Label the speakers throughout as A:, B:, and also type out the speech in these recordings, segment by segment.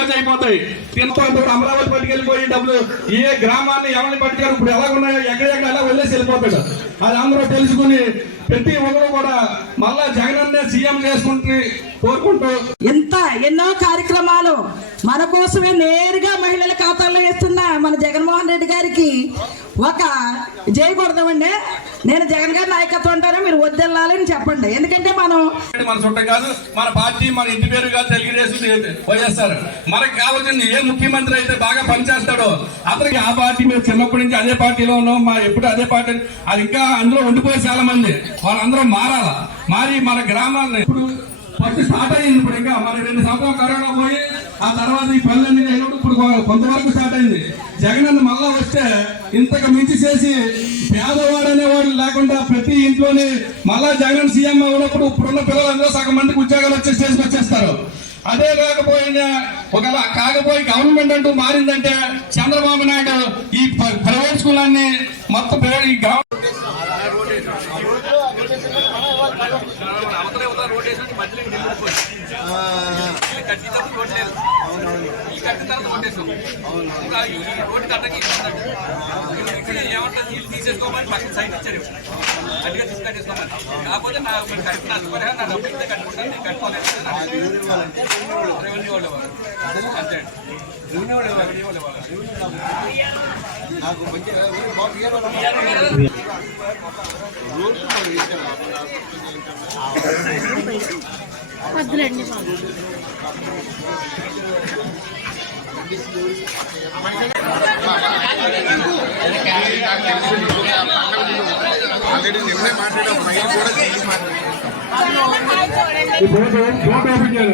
A: Reverse అయిపోతాయి. తినతో అమరావతి పట్టుకెళ్ళిపోయి డబ్బులు. ఏ గ్రామాన్ని ఎవరిని పట్టుకెళ్ళి ఇప్పుడు ఎలా ఉన్నాయో ఎక్కడెక్కడ ఎలా వెళ్ళేసి వెళ్ళిపోతాడు? అది అందరూ తెలుసుకుని ప్రతి ఒక్కరు కూడా మళ్ళా జగనన్నే సీఎం చేసుకుంటూ కోరుకుంటూ
B: ఎంత ఎన్నో కార్యక్రమాలు మన కోసమే నేరుగా మహిళల ఖాతాల్లో వేస్తున్న మన జగన్మోహన్ రెడ్డి గారికి ఒక జై కొడదామండి. నేను జగన్ గారి నాయకత్వం అంటారా? మీరు వద్దెళ్ళాలని చెప్పండి. ఎందుకంటే మనం
A: మన చుట్టం కాదు మన పార్టీ మన ఇంటి పేరు కాదు తెలుగుదేశం వైఎస్ఆర్. మనకు కావాల్సింది ఏ ముఖ్యమంత్రి అయితే బాగా పనిచేస్తాడో అతనికి ఆ పార్టీ మేము చిన్నప్పటి నుంచి అదే పార్టీలో ఉన్నాం మా ఎప్పుడు అదే పార్టీ అది ఇంకా అందులో ఉండిపోయి చాలా మంది వాళ్ళందరూ మారాలా? మారి మన గ్రామాలను ఇప్పుడు ఫస్ట్ స్టార్ట్ అయింది ఇప్పుడు ఇంకా. మరి రెండు సంవత్సరాలు కరోనా పోయి ఆ తర్వాత ఈ పనులన్నీ అయినప్పుడు ఇప్పుడు కొంతవరకు స్టార్ట్ అయింది. జగన్ అన్న మళ్ళా వస్తే ఇంతకు మించి చేసి పేదవాడనే అనేవాడు లేకుండా ప్రతి ఇంట్లోనే మళ్ళా జగన్ సీఎం ఉన్నప్పుడు ఇప్పుడున్న పిల్లలందరూ సగం మందికి ఉద్యోగాలు వచ్చే స్టేజ్కి వచ్చేస్తారు. అదే కాకపోయినా ఒకవేళ కాకపోయి గవర్నమెంట్ అంటూ మారిందంటే చంద్రబాబు నాయుడు ఈ ప్రైవేట్ స్కూల్ అన్ని మొత్తం ప్రైవేట్ ఈ గవ-
C: కాకపోతే నా కరెక్ట్ నష్టపరిహారం నా డబ్బులు ఇస్తే కట్టుకుంటాను నేను కట్టుకోలేదు రెవెన్యూ వాళ్ళు అంతే రెవెన్యూ వాళ్ళు రెవెన్యూ వాళ్ళు
D: వద్దులేండి బాబు
E: ఆల్రెడీ నిన్నే మాట్లాడాం మైలు కూడా తీసి మాట్లాడాం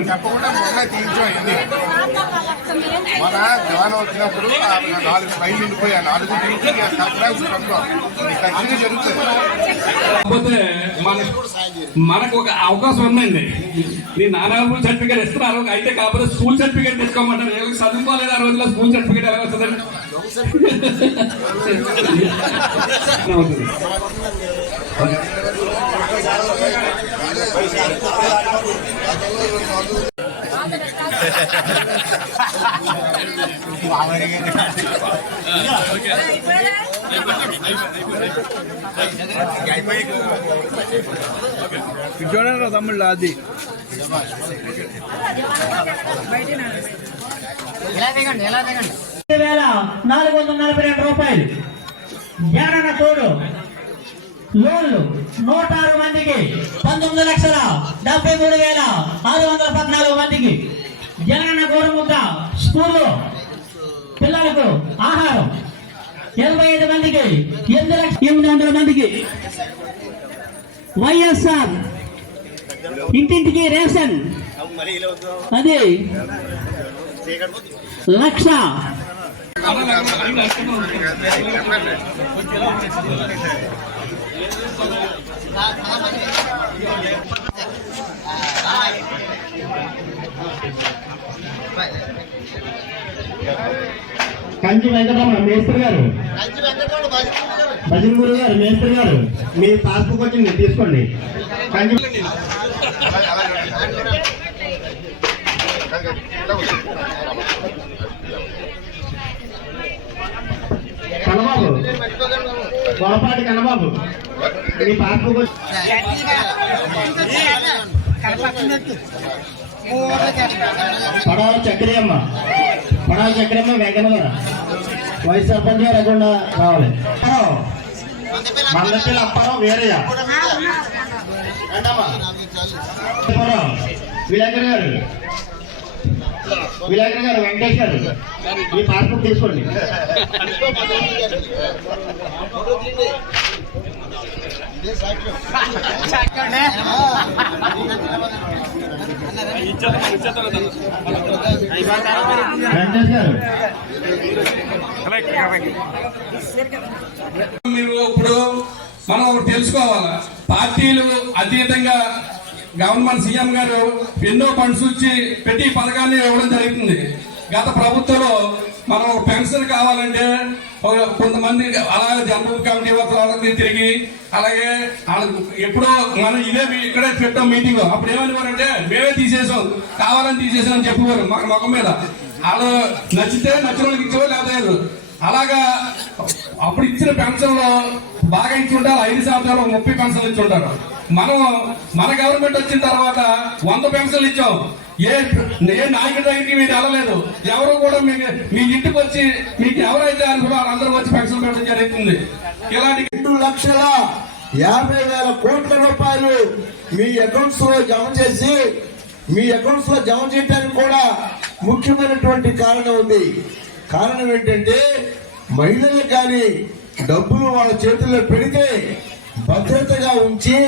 E: తప్పకుండా మొన్న మన జవాన్ వచ్చినప్పుడు నాలుగు నిండిపోయా నాలుగు జరుగుతుంది.
A: కాకపోతే మన మనకు ఒక అవకాశం ఉందండి. నేను నాలుగు సర్టిఫికేట్ ఇస్తున్నారు. అయితే కాకపోతే స్కూల్ సర్టిఫికేట్ తీసుకోమంటారు. ఎవరికి చదువుకోలేదు ఆ రోజుల్లో స్కూల్ సర్టిఫికేట్ ఎలా వస్తుందండి? అవుతుంది.
F: చూడండి తమ్ముళ్ళు అది.
G: వేల నాలుగు వందల నలభై రెండు రూపాయలు. జగనన్న తోడు. లోన్లు నూట ఆరు మందికి పంతొమ్మిది లక్షల డెబ్బై మూడు వేల ఆరు వందల పద్నాలుగు మందికి జగనన్న గోరుముద్ద స్కూల్లో పిల్లలకు ఆహారం. ఎనభై ఐదు మందికి ఎనిమిది లక్షల ఎనిమిది వందల మందికి వైఎస్ఆర్ ఇంటింటికి రేషన్. అది లక్ష. కంచి వెంకటరమణ మేస్త్రి గారు. భజన గురువు గారు. మేస్త్రి గారు మీ పాస్బుక్ వచ్చింది తీసుకోండి. కంచి కన్నబాబు గొడపాటి కన్నబాబు మీ పాస్బుక్ వచ్చి పడవ చక్రియమ్మ పడవ చక్రియమ్మ వెంకన్న గారు వైస్ సర్పంచ్ గారు ఎక్కడ రావాలి మందపిల్ల అప్పారావు వేరయ్య విలేకర్ గారు. విలేకర్ గారు వెంకటేష్ గారు. మీ పాస్బుక్ తీసుకోండి.
A: మీరు ఇప్పుడు మనం తెలుసుకోవాలి తెలుసుకోవాలా? పార్టీలు అతీతంగా గవర్నమెంట్ సీఎం గారు ఎన్నో ఫండ్స్ ఇచ్చి పెట్టి పథకాన్ని ఇవ్వడం జరుగుతుంది. గత ప్రభుత్వంలో మనం పెన్షన్ కావాలంటే కొంతమంది అలాగే జనరల్ కమిటీ వాళ్ళకి తిరిగి అలాగే ఎప్పుడో మనం ఇదే ఇక్కడే పెట్టాం మీటింగ్. అప్పుడు ఏమనేవారంటే మేమే తీసేసాం కావాలని తీసేసాం అని చెప్పేవారు మా మొఖం మీద. వాళ్ళు నచ్చితే నచ్చిన వాళ్ళకి ఇచ్చేవాళ్ళు లేదు. అలాగా అప్పుడు ఇచ్చిన పెన్షన్లో బాగా ఇచ్చుంటారు ఐదు సంవత్సరాలు ముప్పై పెన్షన్లు ఇచ్చుంటారు. మనం మన గవర్నమెంట్ వచ్చిన తర్వాత వంద పెన్షన్లు ఇచ్చాం. ఏ ఏ నాయకుడి దగ్గరికి మీరు వెళ్ళలేదు? ఎవరు కూడా మీకు మీ ఇంటికి వచ్చి మీకు ఎవరైతే అనుకున్నారో అందరూ వచ్చి పెన్షన్ పెట్టడం జరుగుతుంది. ఇలాంటి
D: రెండు లక్షల యాభై వేల కోట్ల రూపాయలు మీ అకౌంట్స్లో జమ చేసి మీ అకౌంట్స్లో జమ చేయడానికి కూడా ముఖ్యమైనటువంటి కారణం ఉంది. కారణం ఏంటంటే మహిళలు కానీ డబ్బులు వాళ్ళ చేతుల్లో పెడితే భద్రతగా ఉంచి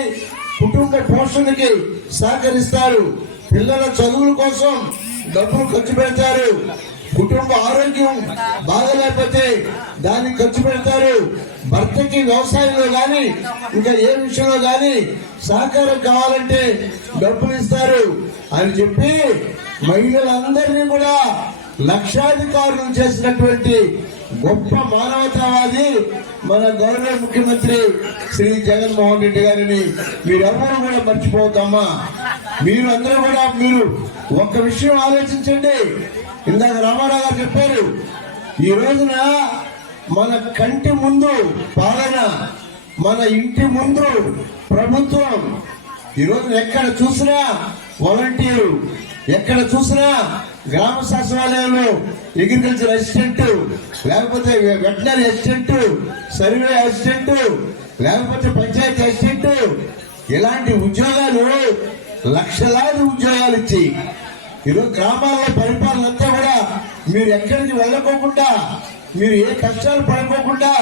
D: కుటుంబ పోషణకి సహకరిస్తారు. పిల్లల చదువుల కోసం డబ్బులు ఖర్చు పెడతారు. కుటుంబ ఆరోగ్యం బాగలేకపోతే దానికి ఖర్చు పెడతారు. భర్తకి వ్యవసాయంలో కానీ ఇంకా ఏ విషయంలో కానీ సహకారం కావాలంటే డబ్బులు ఇస్తారు. అని చెప్పి మహిళలందరినీ కూడా లక్షాధికారులు చేసినటువంటి గొప్ప మానవతావాది మన గౌరవ ముఖ్యమంత్రి శ్రీ జగన్మోహన్ రెడ్డి గారిని మీరెవరూ కూడా మర్చిపోతామా మీరు అందరూ కూడా మీరు ఒక్క విషయం ఆలోచించండి. ఇందాక రామారావు గారు చెప్పారు ఈ రోజున మన కంటి ముందు పాలన మన ఇంటి ముందు ప్రభుత్వం. ఈ రోజున ఎక్కడ చూసినా వాలంటీరు ఎక్కడ చూసినా గ్రామ సచివాలయంలో అగ్రికల్చర్ అసిస్టెంట్ లేకపోతే వెటనరీ అసిస్టెంట్ సర్వే అసిస్టెంట్ లేకపోతే పంచాయతీ అసిస్టెంట్ ఇలాంటి ఉద్యోగాలు లక్షలాది ఉద్యోగాలు ఇచ్చి ఈరోజు గ్రామాల్లో పరిపాలన అంతా కూడా మీరు ఎక్కడికి వెళ్ళకోకుండా మీరు ఏ కష్టాలు పడుకోకుండా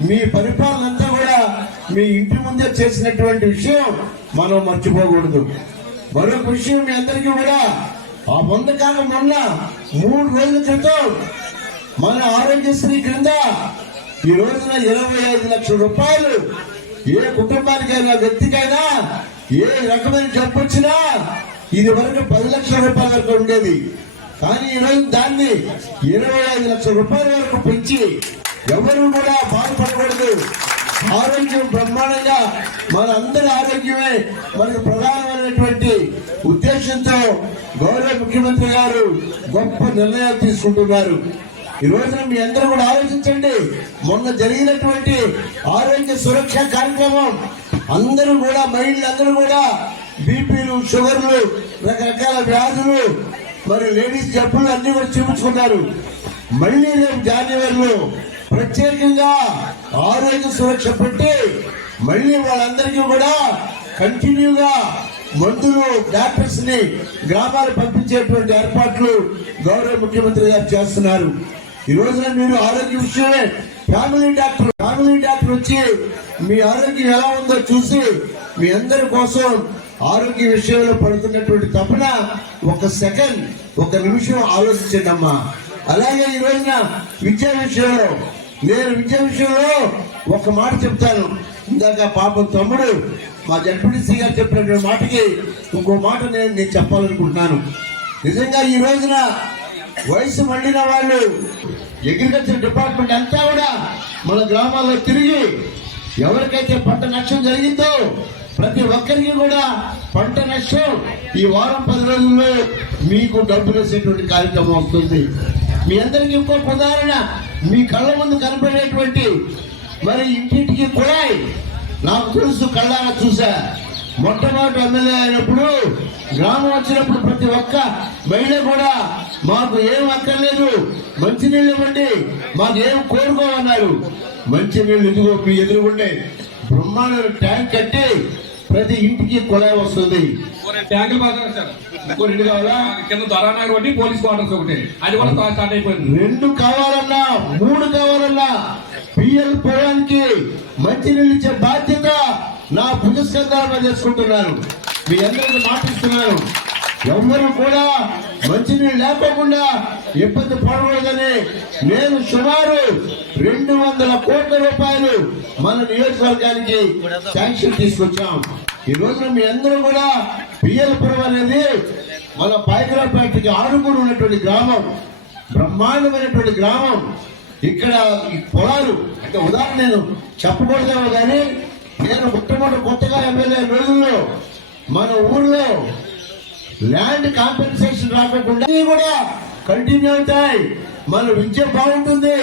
D: మీ పరిపాలన అంతా కూడా మీ ఇంటి ముందే చేసినటువంటి విషయం మనం మర్చిపోకూడదు. మరొక విషయం మీ అందరికీ కూడా ఆ వంద మొన్న మూడు రోజుల క్రితం మన ఆరోగ్యశ్రీ క్రింద ఈ రోజున ఇరవై ఐదు లక్షల రూపాయలు ఏ కుటుంబానికైనా వ్యక్తికైనా ఏ రకమైన జబ్బు వచ్చినా ఇది వరకు పది లక్షల రూపాయల వరకు ఉండేది. కానీ ఈరోజు దాన్ని ఇరవై ఐదు లక్షల రూపాయల వరకు పెంచి ఎవరు కూడా బాధపడకూడదు. ఆరోగ్యం బ్రహ్మాండంగా మన అందరి ఆరోగ్యమే మనకు ప్రధానమైనటువంటి ఉద్దేశంతో గౌరవ ముఖ్యమంత్రి గారు గొప్ప నిర్ణయాలు తీసుకుంటున్నారు. ఈ రోజున మీ అందరూ కూడా ఆలోచించండి. మొన్న జరిగినటువంటి ఆరోగ్య సురక్ష కార్యక్రమం అందరూ కూడా మహిళలందరూ కూడా బీపీలు షుగర్లు రకరకాల వ్యాధులు మరి లేడీస్ జబ్బులు అన్ని కూడా చూపించుకున్నారు. మళ్ళీ రేపు జనవరిలో ప్రత్యేకంగా ఆరోగ్య సురక్ష పెట్టి మళ్ళీ వాళ్ళందరికీ కూడా కంటిన్యూగా మందులు డాక్టర్స్ని గ్రామాలు పంపించేటువంటి ఏర్పాట్లు గౌరవ ముఖ్యమంత్రి గారు చేస్తున్నారు. ఈ రోజున మీరు ఆరోగ్య విషయమే ఫ్యామిలీ డాక్టర్ ఫ్యామిలీ డాక్టర్ వచ్చి మీ ఆరోగ్యం ఎలా ఉందో చూసి మీ అందరి కోసం ఆరోగ్య విషయంలో పడుతున్నటువంటి తపన ఒక సెకండ్ ఒక నిమిషం ఆలోచించండి అమ్మా అలాగే ఈ రోజున విద్యా విషయంలో నేను విద్యా విషయంలో ఒక మాట చెప్తాను. ఇందాక పాపం తమ్ముడు మా జడ్పీటీసీ గారు చెప్పినటువంటి మాటకి ఇంకో మాట నేను నేను చెప్పాలనుకుంటున్నాను. నిజంగా ఈ రోజున వయసు మళ్ళిన వాళ్ళు అగ్రికల్చర్ డిపార్ట్మెంట్ అంతా కూడా మన గ్రామాల్లో తిరిగి ఎవరికైతే పంట నష్టం జరిగిందో ప్రతి ఒక్కరికి కూడా పంట నష్టం ఈ వారం పది రోజుల్లో మీకు డబ్బులు వేసేటువంటి కార్యక్రమం వస్తుంది మీ అందరికీ ఇంకొక ఉదాహరణ మీ కళ్ళ ముందు కనపడేటువంటి మరి ఇంటింటికి కుళాయి నాకు తెలుసు కళ్ళారా చూసా మొట్టమొదటి ఎమ్మెల్యే అయినప్పుడు గ్రామం వచ్చినప్పుడు ప్రతి ఒక్క మహిళ కూడా మాకు ఏం అక్కర్లేదు మంచినీళ్ళు ఇవ్వండి మాకు ఏం కోరుకోమన్నారు మంచినీళ్ళు ఇదిగో మీ ఎదురుగుండే బ్రహ్మాండ ట్యాంక్ కట్టి ప్రతి ఇంటికి కుళాయి వస్తుంది.
A: ట్యాంకులు ఇంకో రెండు కావాలా? కింద దొరానగర్ ఒకటి పోలీస్ క్వార్టర్స్ ఒకటి. అది కూడా స్టార్ట్ అయిపోయింది.
D: రెండు కావాలన్నా మూడు కావాలన్నా పిఎల్ పొలానికి మంచినీళ్ళు ఇచ్చే బాధ్యత నా భుజస్కంధాలుగా చేసుకుంటున్నాను మీ అందరికీ మాటిస్తున్నాను ఎవ్వరు కూడా మంచినీళ్ళు లేకోకుండా ఇబ్బంది పడకూడదని నేను సుమారు రెండు వందల కోట్ల రూపాయలు మన నియోజకవర్గానికి శాంక్షన్ తీసుకొచ్చాం. ఈ రోజున మీ అందరూ కూడా పిఎల్పురం అనేది మన పైకరాపేటకి ఆనుకుని ఉన్నటువంటి గ్రామం. బ్రహ్మాండమైనటువంటి గ్రామం. ఇక్కడ ఈ పొలాలు ఉదాహరణ నేను చెప్పకూడదేమో కానీ నేను మొట్టమొదటి కొత్తగా ఎమ్మెల్యే రోజుల్లో మన ఊర్లో ల్యాండ్ కాంపెన్సేషన్ రాకుండా కూడా కంటిన్యూ అవుతాయి. మన విద్య బాగుంటుంది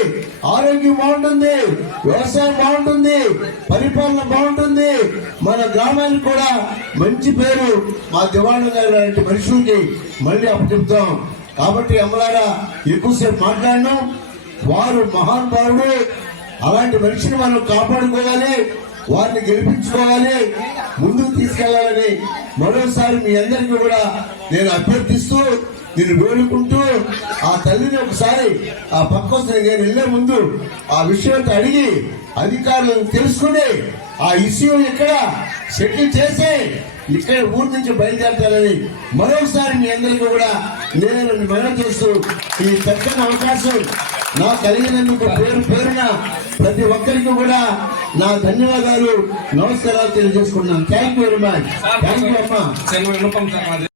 D: ఆరోగ్యం బాగుంటుంది వ్యవసాయం బాగుంటుంది పరిపాలన బాగుంటుంది. మన గ్రామానికి కూడా మంచి పేరు మా దివాణ గారు లాంటి మనుషులకి మళ్ళీ అప్పచెప్తాం. కాబట్టి అమ్మలారా ఎక్కువసేపు మాట్లాడినాం. వారు మహానుభావుడు. అలాంటి మనిషిని మనం కాపాడుకోవాలి వారిని గెలిపించుకోవాలి ముందుకు తీసుకెళ్ళాలని మరోసారి మీ అందరికీ కూడా నేను అభ్యర్థిస్తూ నేను వేడుకుంటూ ఆ తల్లిని ఒకసారి ఆ పక్క నేను వెళ్ళే ముందు ఆ విషయం అడిగి అధికారులను తెలుసుకుని ఆ ఇష్యూ ఇక్కడ సెటిల్ చేసి ఇక్కడ ఊరి నుంచి బయలుదేరతానని మరొకసారి మీ అందరికీ కూడా నేను మనం చేస్తూ ఈ చక్కని అవకాశం నా కలిగినందుకు పేరు పేరున ప్రతి ఒక్కరికి కూడా నా ధన్యవాదాలు. నమస్కారాలు తెలియజేసుకున్నాను thank you very much thank you అమ్మా.